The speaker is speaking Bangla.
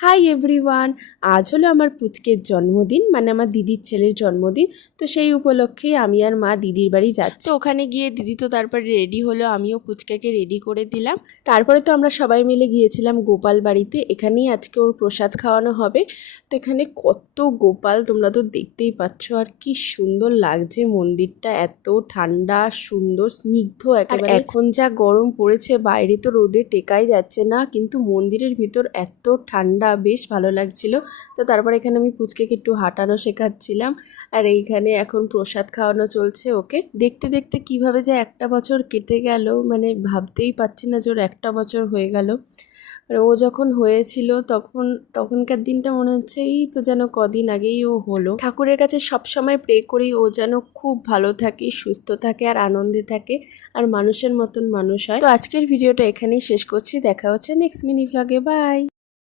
হাই এভরিওয়ান, আজ হলো আমার পুচকের জন্মদিন, মানে আমার দিদির ছেলের জন্মদিন। তো সেই উপলক্ষেই আমি আর মা দিদির বাড়ি যাচ্ছি। তো ওখানে গিয়ে দিদি তো তারপরে রেডি হলো, আমিও পুচকাকে রেডি করে দিলাম। তারপরে তো আমরা সবাই মিলে গিয়েছিলাম গোপাল বাড়িতে, এখানেই আজকে ওর প্রসাদ খাওয়ানো হবে। তো এখানে কত গোপাল তোমরা তো দেখতেই পাচ্ছ, আর কি সুন্দর লাগছে মন্দিরটা, এত ঠান্ডা সুন্দর স্নিগ্ধ একেবারে। এখন যা গরম পড়েছে বাইরে তো রোদে টেকাই যাচ্ছে না, কিন্তু মন্দিরের ভিতর এত ঠান্ডা, বেশ ভালো লাগছিল। তো তারপর এখানে আমি পুচকেকে একটু হাঁটানো শেখাচ্ছিলাম, আর এইখানে এখন প্রসাদ খাওয়ানো চলছে ওকে। দেখতে দেখতে কিভাবে যে একটা বছর কেটে গেল, মানে ভাবতেই পারছি না যে ওর একটা বছর হয়ে গেল। মানে ও যখন হয়েছিল তখনকার দিনটা মনে হচ্ছে এই তো যেন কদিন আগেই ও হলো। ঠাকুরের কাছে সবসময় প্রে করি ও যেন খুব ভালো থাকে, সুস্থ থাকে আর আনন্দে থাকে, আর মানুষের মতন মানুষ হয়। তো আজকের ভিডিওটা এখানেই শেষ করছি, দেখা হচ্ছে নেক্সট মিনি ভ্লগে, বাই।